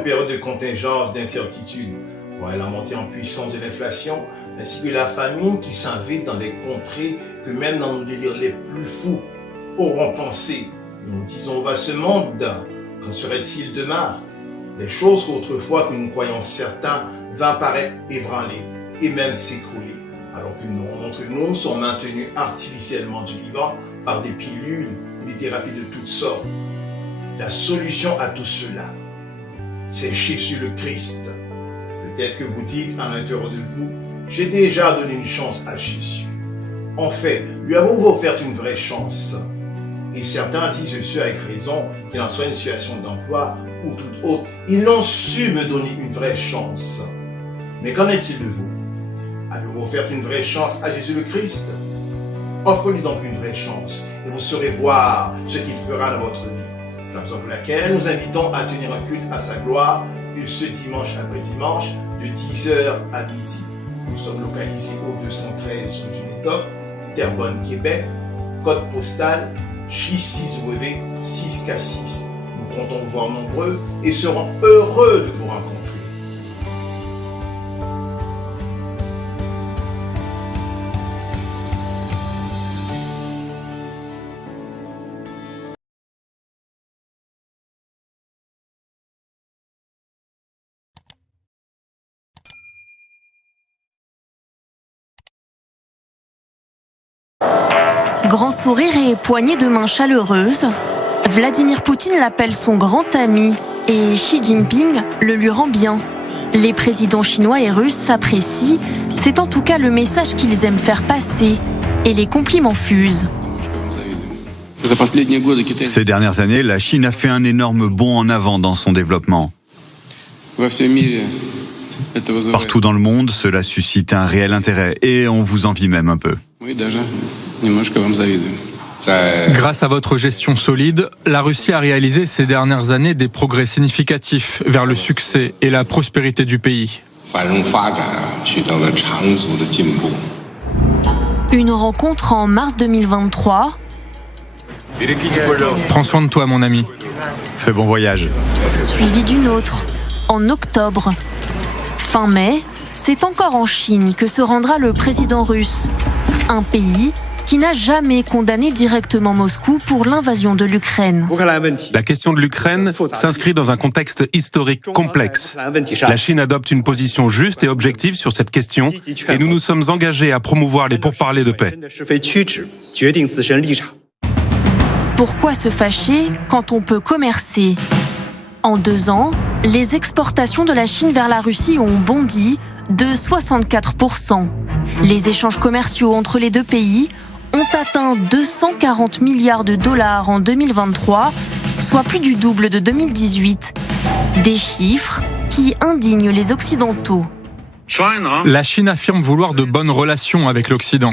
une période de contingence, d'incertitude. Ouais, la montée en puissance de l'inflation, ainsi que la famine qui s'invite dans des contrées que même dans nos délires les plus fous auront pensé. Nous disons, va ce monde, qu'en serait-il demain? Les choses qu'autrefois que nous croyons certains va paraître ébranlées et même s'écrouler, alors que nombre d'entre nous sont maintenus artificiellement du vivant par des pilules ou des thérapies de toutes sortes. La solution à tout cela, c'est Jésus le Christ. Peut-être que vous dites à l'intérieur de vous, j'ai déjà donné une chance à Jésus. En fait, lui avons-vous offert une vraie chance? Et certains disent ceci avec raison, qu'il en soit une situation d'emploi ou toute autre, ils n'ont su me donner une vraie chance. Mais qu'en est-il de vous? Avez-vous offert une vraie chance à Jésus le Christ? Offrez-lui donc une vraie chance et vous saurez voir ce qu'il fera dans votre vie. C'est la raison pour laquelle nous invitons à tenir un culte à sa gloire et ce dimanche après dimanche de 10h à midi. Nous sommes localisés au 213 rue du Médoc, Terrebonne, Québec, code postal J6W6K6. Nous comptons vous voir nombreux et serons heureux de vous rencontrer. Grand sourire et poignée de main chaleureuse, Vladimir Poutine l'appelle son grand ami et Xi Jinping le lui rend bien. Les présidents chinois et russes s'apprécient, c'est en tout cas le message qu'ils aiment faire passer, et les compliments fusent. Ces dernières années, la Chine a fait un énorme bond en avant dans son développement. Partout dans le monde, cela suscite un réel intérêt et on vous envie même un peu. Grâce à votre gestion solide, la Russie a réalisé ces dernières années des progrès significatifs vers le succès et la prospérité du pays. Une rencontre en mars 2023. Prends soin de toi, mon ami. Fais bon voyage. Suivie d'une autre, en octobre. Fin mai, c'est encore en Chine que se rendra le président russe. Un pays qui n'a jamais condamné directement Moscou pour l'invasion de l'Ukraine. La question de l'Ukraine s'inscrit dans un contexte historique complexe. La Chine adopte une position juste et objective sur cette question et nous nous sommes engagés à promouvoir les pourparlers de paix. Pourquoi se fâcher quand on peut commercer? En 2 ans, les exportations de la Chine vers la Russie ont bondi de 64%. Les échanges commerciaux entre les deux pays ont atteint 240 milliards de dollars en 2023, soit plus du double de 2018. Des chiffres qui indignent les Occidentaux. La Chine affirme vouloir de bonnes relations avec l'Occident.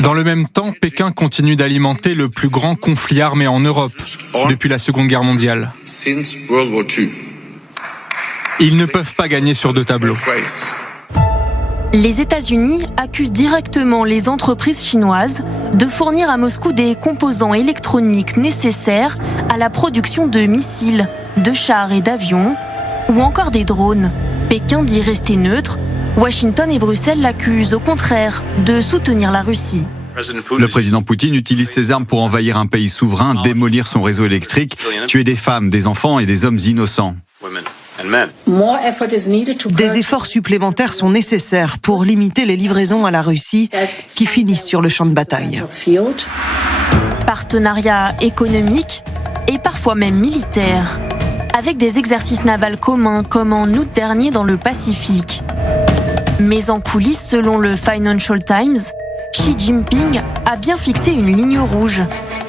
Dans le même temps, Pékin continue d'alimenter le plus grand conflit armé en Europe depuis la Seconde Guerre mondiale. Ils ne peuvent pas gagner sur 2 tableaux. Les États-Unis accusent directement les entreprises chinoises de fournir à Moscou des composants électroniques nécessaires à la production de missiles, de chars et d'avions, ou encore des drones. Pékin dit rester neutre. Washington et Bruxelles l'accusent au contraire de soutenir la Russie. Le président Poutine utilise ses armes pour envahir un pays souverain, démolir son réseau électrique, tuer des femmes, des enfants et des hommes innocents. Des efforts supplémentaires sont nécessaires pour limiter les livraisons à la Russie qui finissent sur le champ de bataille. Partenariat économique et parfois même militaire, avec des exercices navals communs comme en août dernier dans le Pacifique. Mais en coulisses, selon le Financial Times, Xi Jinping a bien fixé une ligne rouge.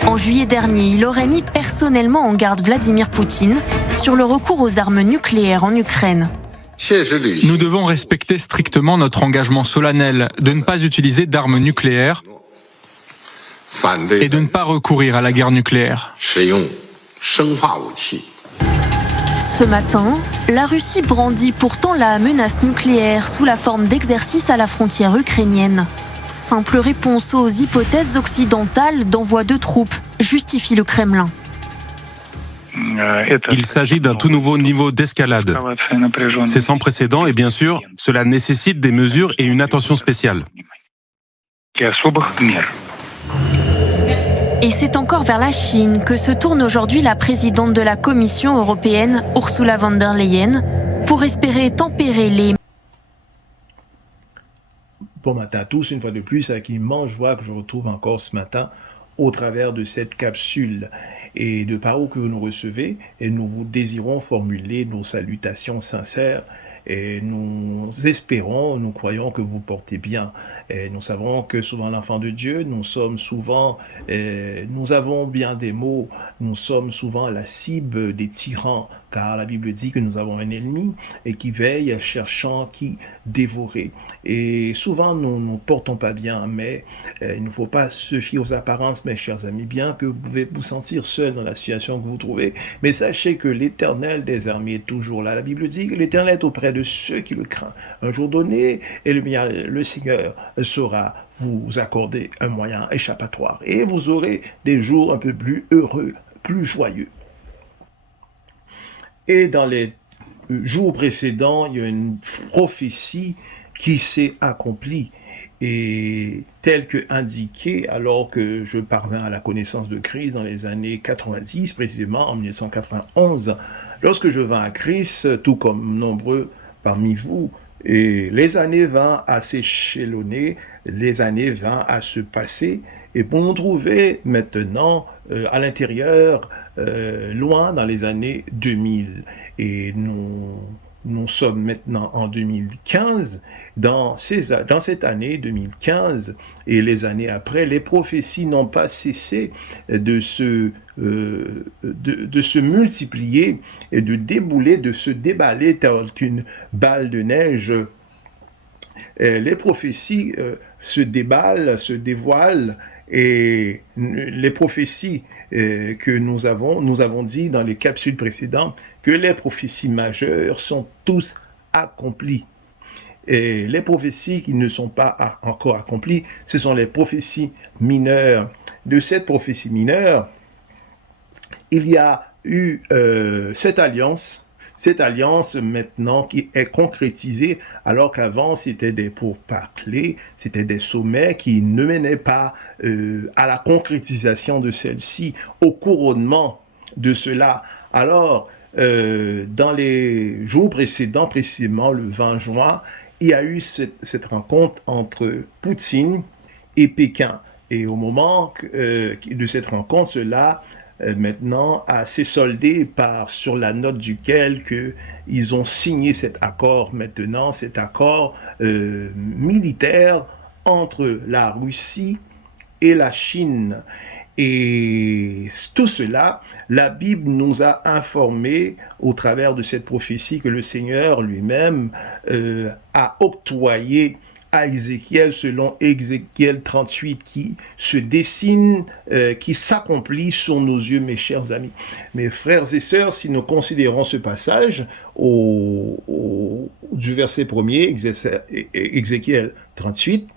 En juillet dernier, il aurait mis personnellement en garde Vladimir Poutine sur le recours aux armes nucléaires en Ukraine. Nous devons respecter strictement notre engagement solennel de ne pas utiliser d'armes nucléaires et de ne pas recourir à la guerre nucléaire. Ce matin, la Russie brandit pourtant la menace nucléaire sous la forme d'exercices à la frontière ukrainienne. Simple réponse aux hypothèses occidentales d'envoi de troupes, justifie le Kremlin. Il s'agit d'un tout nouveau niveau d'escalade. C'est sans précédent et bien sûr, cela nécessite des mesures et une attention spéciale. Et c'est encore vers la Chine que se tourne aujourd'hui la présidente de la Commission européenne, Ursula von der Leyen, pour espérer tempérer les... Bon matin à tous, une fois de plus, avec immense joie que je retrouve encore ce matin au travers de cette capsule et de par où que vous nous recevez, et nous vous désirons formuler nos salutations sincères. Et nous espérons, nous croyons que vous portez bien. Et nous savons que souvent l'enfant de Dieu, nous avons bien des mots, nous sommes souvent la cible des tyrans, car la Bible dit que nous avons un ennemi et qui veille cherchant qui dévorer. Et souvent nous ne portons pas bien, mais il ne faut pas se fier aux apparences, mes chers amis, bien que vous pouvez vous sentir seul dans la situation que vous trouvez, mais sachez que l'Éternel des armées est toujours là. La Bible dit que l'Éternel est auprès de ceux qui le craignent. Un jour donné, et le Seigneur saura vous accorder un moyen échappatoire. Et vous aurez des jours un peu plus heureux, plus joyeux. Et dans les jours précédents, il y a une prophétie qui s'est accomplie. Et tel que indiqué, alors que je parvins à la connaissance de Christ dans les années 90, précisément en 1991, lorsque je vins à Christ, tout comme nombreux parmi vous, et les années vinrent à s'échelonner, les années vinrent à se passer, et pour nous trouver maintenant à l'intérieur, loin dans les années 2000. Et nous sommes maintenant en 2015, dans cette année 2015 et les années après, les prophéties n'ont pas cessé de se multiplier et de débouler, de se déballer telle qu'une balle de neige. Les prophéties se déballent, se dévoilent, et les prophéties que nous avons dit dans les capsules précédentes que les prophéties majeures sont tous accomplies. Et les prophéties qui ne sont pas encore accomplies, ce sont les prophéties mineures. De cette prophétie mineure, il y a eu cette alliance maintenant qui est concrétisée, alors qu'avant c'était des pourparlers, c'était des sommets qui ne menaient pas à la concrétisation de celle-ci, au couronnement de cela. Alors, dans les jours précédents, précisément le 20 juin, il y a eu cette rencontre entre Poutine et Pékin. Et au moment de cette rencontre, cela maintenant s'est soldé sur la note duquel ils ont signé cet accord maintenant, cet accord militaire entre la Russie et la Chine. Et tout cela, la Bible nous a informé au travers de cette prophétie que le Seigneur lui-même a octroyé à Ézéchiel, selon Ézéchiel 38, qui se dessine, qui s'accomplit sur nos yeux, mes chers amis. Mes frères et sœurs, si nous considérons ce passage du verset 1er, Ézéchiel 38,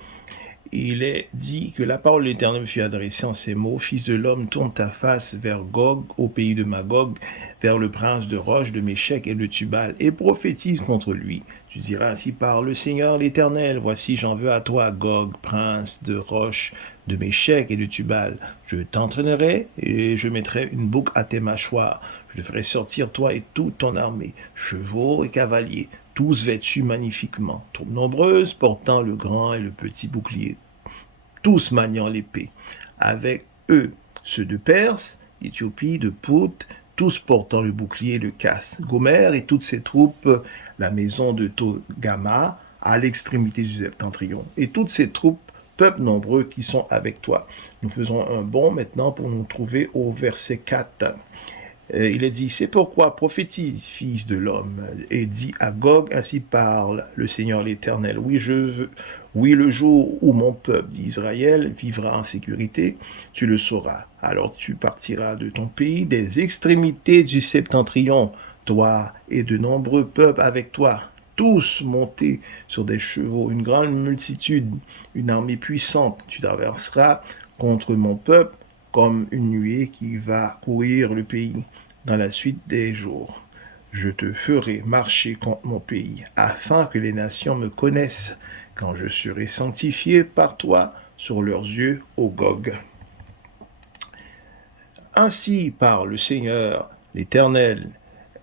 il est dit que la parole de l'Éternel me fut adressée en ces mots: Fils de l'homme, tourne ta face vers Gog, au pays de Magog, vers le prince de Roche, de Méchec et de Tubal, et prophétise contre lui. Tu diras ainsi par le Seigneur l'Éternel: voici, j'en veux à toi, Gog, prince de Roche, de Méchec et de Tubal. Je t'entraînerai et je mettrai une boucle à tes mâchoires. Je ferai sortir toi et toute ton armée, chevaux et cavaliers, tous vêtus magnifiquement, troupes nombreuses portant le grand et le petit bouclier, tous maniant l'épée. Avec eux, ceux de Perse, d'Éthiopie, de Pout, tous portant le bouclier et le casque. Gomer et toutes ses troupes, la maison de Togama, à l'extrémité du septentrion. Et toutes ces troupes, peuple nombreux qui sont avec toi. Nous faisons un bond maintenant pour nous trouver au verset 4. Il est dit: c'est pourquoi prophétise, fils de l'homme, et dis à Gog, ainsi parle le Seigneur l'Éternel. Oui, le jour où mon peuple d'Israël vivra en sécurité, tu le sauras. Alors tu partiras de ton pays, des extrémités du septentrion, toi et de nombreux peuples avec toi, tous montés sur des chevaux, une grande multitude, une armée puissante. Tu traverseras contre mon peuple comme une nuée qui va courir le pays. dans la suite des jours. Je te ferai marcher contre mon pays, afin que les nations me connaissent, quand je serai sanctifié par toi sur leurs yeux, ô Gog. Ainsi parle le Seigneur, l'Éternel.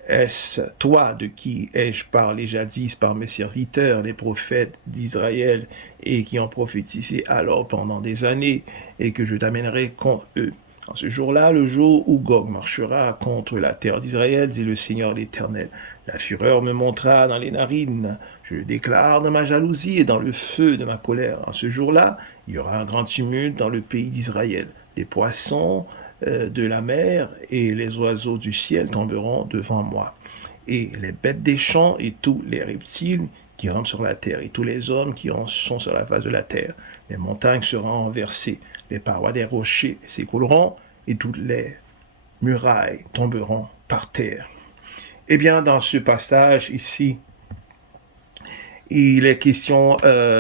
Est-ce toi de qui ai-je parlé jadis par mes serviteurs, les prophètes d'Israël, et qui ont prophétisé alors pendant des années, et que je t'amènerai contre eux? En ce jour-là, le jour où Gog marchera contre la terre d'Israël, dit le Seigneur l'Éternel, la fureur me montera dans les narines, je le déclare dans ma jalousie et dans le feu de ma colère. En ce jour-là, il y aura un grand tumulte dans le pays d'Israël. Les poissons de la mer et les oiseaux du ciel tomberont devant moi. Et les bêtes des champs et tous les reptiles qui rampent sur la terre et tous les hommes qui sont sur la face de la terre. Les montagnes seront renversées, les parois des rochers s'écrouleront et toutes les murailles tomberont par terre. Eh bien, dans ce passage ici, il est question,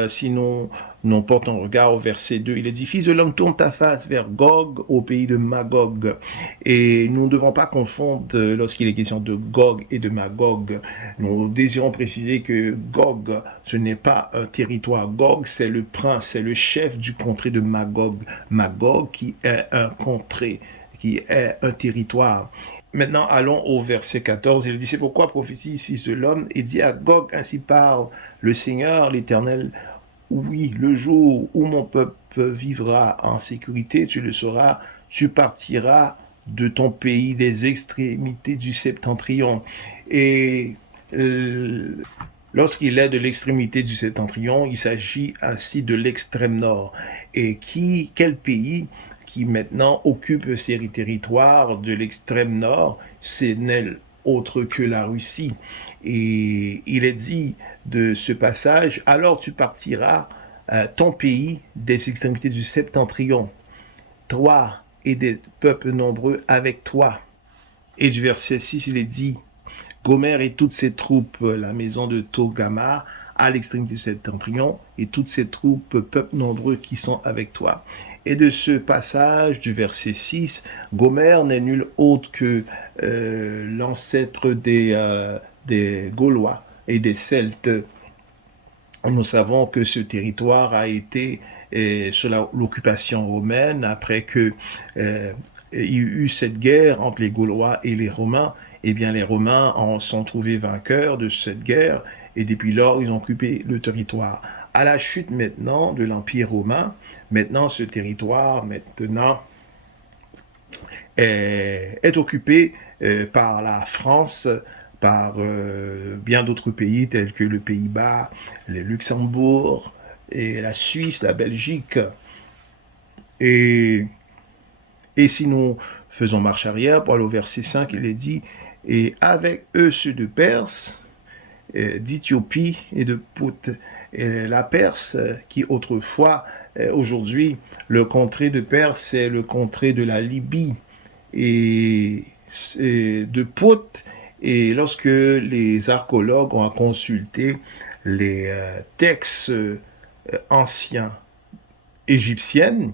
sinon nous portons regard au verset 2, il est dit, fils de l'homme, tourne ta face vers Gog, au pays de Magog. Et nous ne devons pas confondre lorsqu'il est question de Gog et de Magog. Nous désirons préciser que Gog, ce n'est pas un territoire. Gog, c'est le prince, c'est le chef du contrée de Magog. Magog qui est un contrée, qui est un territoire. Maintenant, allons au verset 14. Il dit, c'est pourquoi prophétise, fils de l'homme, et dit à Gog, ainsi parle le Seigneur, l'Éternel, oui, le jour où mon peuple vivra en sécurité, tu le sauras, tu partiras de ton pays, des extrémités du septentrion. Et lorsqu'il est de l'extrémité du septentrion, il s'agit ainsi de l'extrême nord. Et quel pays qui maintenant occupe ces territoires de l'extrême nord, c'est n'est autre que la Russie. Et il est dit de ce passage, alors tu partiras ton pays des extrémités du septentrion, toi et des peuples nombreux avec toi. Et du verset 6, il est dit, Gomer et toutes ses troupes, la maison de Togama, à l'extrémité du septentrion, et toutes ses troupes, peuples nombreux qui sont avec toi. Et de ce passage du verset 6, Gomer n'est nul autre que l'ancêtre des Gaulois et des Celtes. Nous savons que ce territoire a été sous l'occupation romaine après que il y a eu cette guerre entre les Gaulois et les Romains. Eh bien, les Romains en sont trouvés vainqueurs de cette guerre et depuis lors, ils ont occupé le territoire. À la chute maintenant de l'Empire romain, maintenant ce territoire est occupé par la France, par bien d'autres pays tels que le Pays-Bas, le Luxembourg, et la Suisse, la Belgique. Et si nous faisons marche arrière, pour aller au verset 5, il est dit, et avec eux ceux de Perse, d'Éthiopie et de Pout. Et la Perse, qui autrefois, aujourd'hui, le contrée de Perse, c'est le contrée de la Libye et de Pout. Et lorsque les archéologues ont consulté les textes anciens égyptiennes,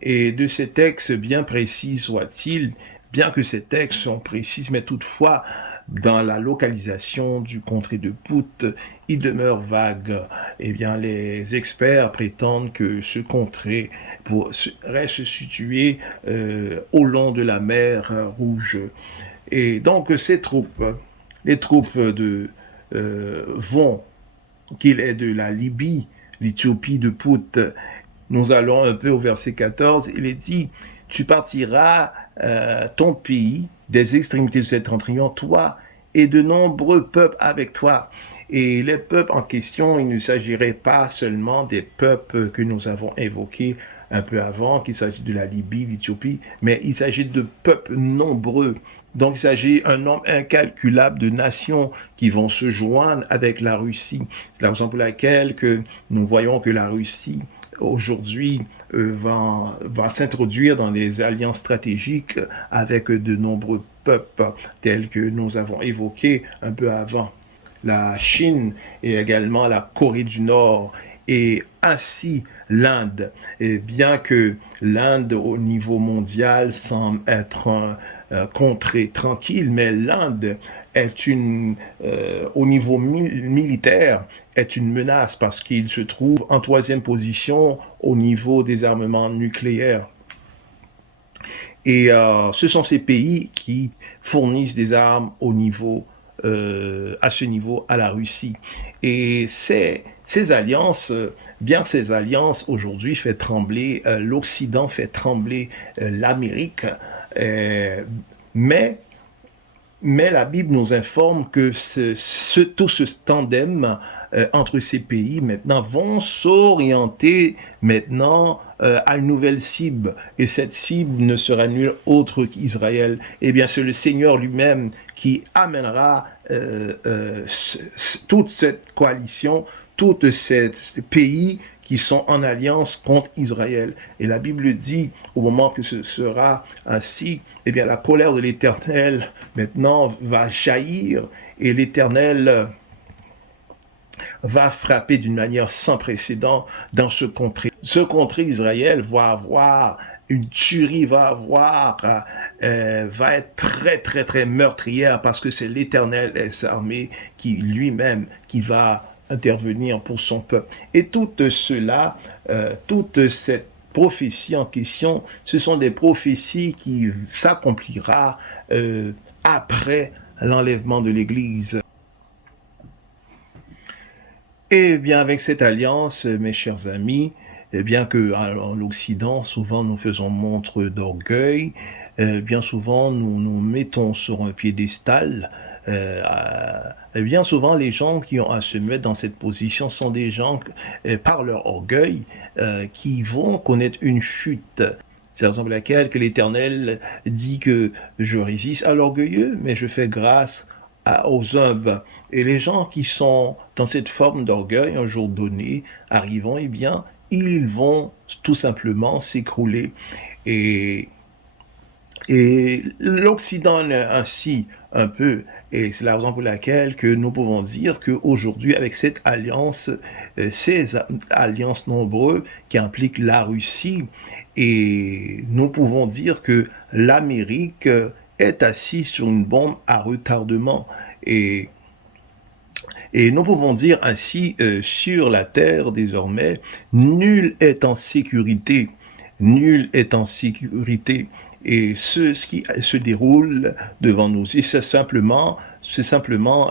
et de ces textes bien précis soient-ils, bien que ces textes sont précis, mais toutefois, dans la localisation du contrée de Pout, il demeure vague. Eh bien, les experts prétendent que ce contrée pourrait se situer au long de la mer Rouge. Et donc, ces troupes, les troupes vont, qu'il est de la Libye, l'Éthiopie de Pout. Nous allons un peu au verset 14, il est dit, tu partiras ton pays des extrémités de septentrion, toi et de nombreux peuples avec toi. Et les peuples en question, il ne s'agirait pas seulement des peuples que nous avons évoqués un peu avant, qu'il s'agit de la Libye, l'Éthiopie, mais il s'agit de peuples nombreux. Donc il s'agit d'un nombre incalculable de nations qui vont se joindre avec la Russie. C'est la raison pour laquelle que nous voyons que la Russie aujourd'hui va s'introduire dans les alliances stratégiques avec de nombreux peuples tels que nous avons évoqués un peu avant. La Chine et également la Corée du Nord Et ainsi, l'Inde, bien que l'Inde au niveau mondial semble être une contrée tranquille, mais l'Inde est au niveau militaire, est une menace parce qu'il se trouve en 3e position au niveau des armements nucléaires. Et ce sont ces pays qui fournissent des armes à ce niveau à la Russie. Et ces alliances, bien que ces alliances aujourd'hui fait trembler l'Occident, fait trembler l'Amérique, mais la Bible nous informe que tout ce tandem entre ces pays maintenant vont s'orienter maintenant à une nouvelle cible. Et cette cible ne sera nulle autre qu'Israël. Eh bien, c'est le Seigneur lui-même qui amènera toute cette coalition, tous ces pays qui sont en alliance contre Israël. Et la Bible dit, au moment que ce sera ainsi, eh bien, la colère de l'Éternel, maintenant, va jaillir, et l'Éternel va frapper d'une manière sans précédent dans ce contrée. Ce contrée d'Israël va avoir une tuerie, va être très, très, très meurtrière, parce que c'est l'Éternel et ses armées qui, lui-même, qui va intervenir pour son peuple. Et tout cela, toute cette prophétie en question, ce sont des prophéties qui s'accomplira après l'enlèvement de l'Église. Et bien avec cette alliance, mes chers amis, bien que en Occident, souvent nous faisons montre d'orgueil, bien souvent nous nous mettons sur un piédestal, bien souvent les gens qui ont à se mettre dans cette position sont des gens, par leur orgueil, qui vont connaître une chute. C'est la raison pour laquelle que l'Éternel dit que je résiste à l'orgueilleux, mais je fais grâce aux humbles. Et les gens qui sont dans cette forme d'orgueil, un jour donné, arrivant, eh bien, ils vont tout simplement s'écrouler. Et l'Occident ainsi un peu, et c'est la raison pour laquelle que nous pouvons dire qu'aujourd'hui, avec cette alliance, ces alliances nombreuses qui impliquent la Russie, et nous pouvons dire que l'Amérique est assise sur une bombe à retardement. Et nous pouvons dire ainsi, sur la terre désormais, nul est en sécurité. Nul est en sécurité. Et ce qui se déroule devant nous, c'est simplement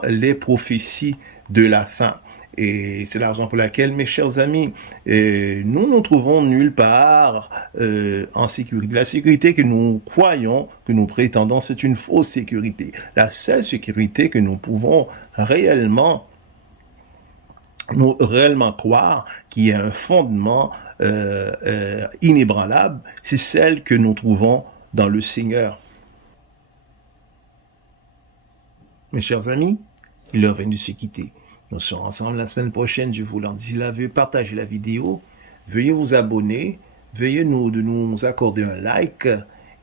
les prophéties de la fin. Et c'est la raison pour laquelle, mes chers amis, nous nous trouvons nulle part en sécurité. La sécurité que nous croyons, que nous prétendons, c'est une fausse sécurité. La seule sécurité que nous pouvons réellement croire, qui est un fondement inébranlable, c'est celle que nous trouvons dans le Seigneur. Mes chers amis, il est l'heure de se quitter. Nous serons ensemble la semaine prochaine, je vous l'en dis. Veuillez partager la vidéo, veuillez vous abonner, veuillez nous accorder un like,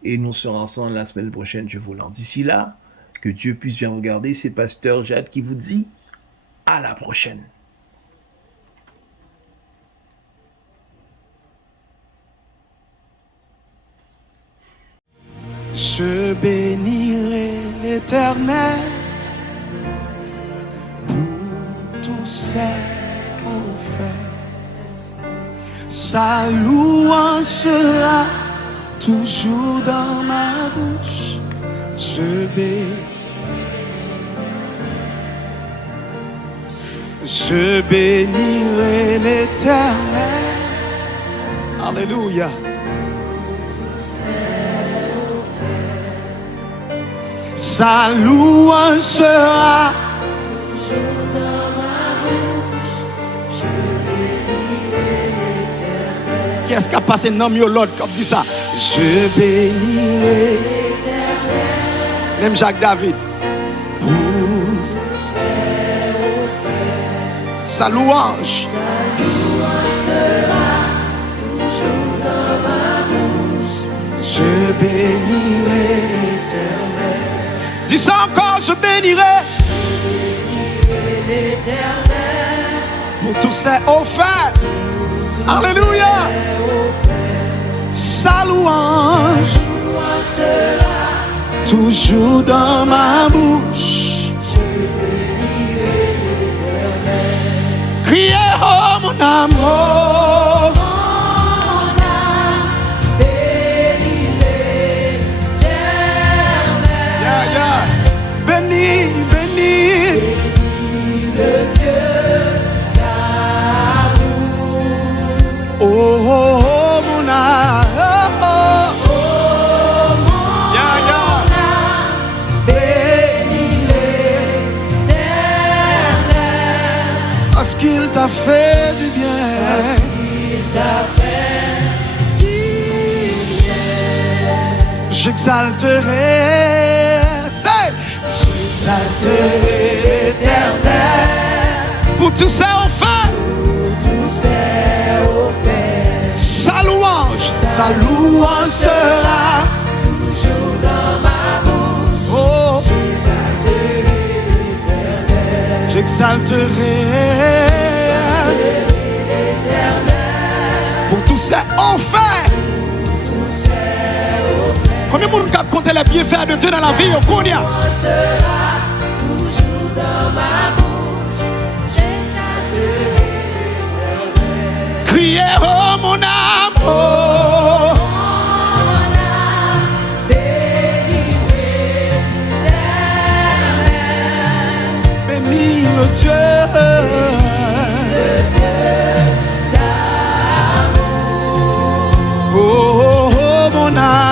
et nous serons ensemble la semaine prochaine, je vous l'en dis. D'ici là, que Dieu puisse bien vous garder. C'est Pasteur Jade qui vous dit à la prochaine. Je bénirai l'Éternel pour tous ses bienfaits. Sa louange sera toujours dans ma bouche. Je bénirai l'Éternel. Alléluia. Sa louange sera toujours dans ma bouche. Je bénirai l'Éternel. Qui est-ce qui a passé nom yo l'autre comme dit ça? Je bénirai l'Éternel. Même Jacques David. Pour tous ses bienfaits. Sa louange sera toujours dans ma bouche. Je bénirai l'Éternel. Dis ça encore, je bénirai l'Éternel pour tous ses hauts faits. Alléluia. Sa louange toujours dans ma bouche. Criez, oh mon amour. Béni, béni, le Dieu d'amour. Oh, oh, oh, mon âme, oh, oh, mon âme, béni l'Éternel, parce qu'il t'a fait du bien. Parce qu'il t'a fait du bien. J'exalterai, j'exalterai l'Éternel pour tous ses hauts faits. Sa louange sera toujours dans ma bouche. Oh, j'exalterai l'Éternel pour tous ses hauts faits. Combien de monde compte les bienfaits de Dieu dans la vie? Sera toujours dans ma bouche. J'exalterai l'Éternel. Criez, oh mon âme, oh mon âme, bénis l'Éternel. Bénis le Dieu d'amour. Oh, oh, oh mon âme.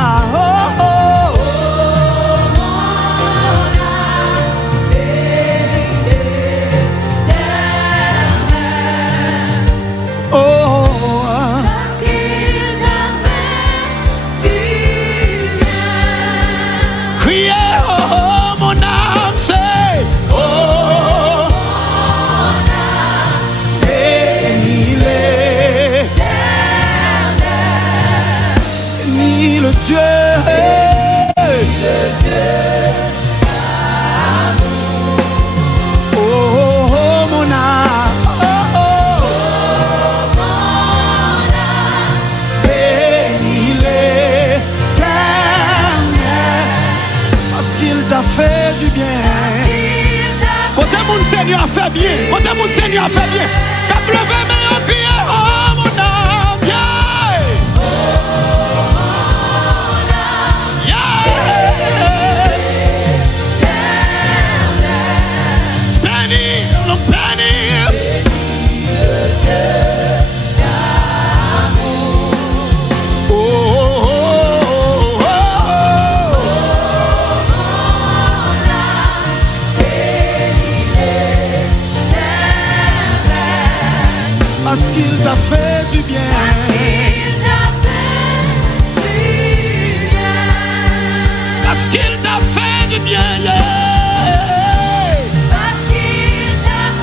Seigneur a fait bien. Quand mon Seigneur a fait bien. Qu'a pleuvé mais on crie oh mon âme. Yeah. Oh mon âme. Yeah. Béni, le béni. Béni le Dieu d'amour. Oh, oh, oh, oh, oh. Parce qu'il t'a fait du bien. Parce qu'il t'a fait du bien. Parce qu'il t'a fait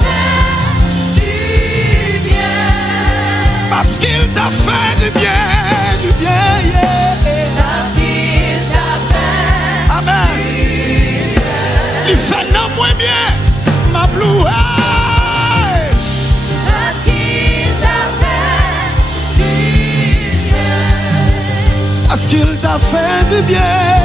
du bien. Parce qu'il t'a fait du bien. Du bien, parce qu'il t'a fait. Amen. Du bien. Il fait non moins bien. Ma bloue. Parce qu'il t'a fait du bien.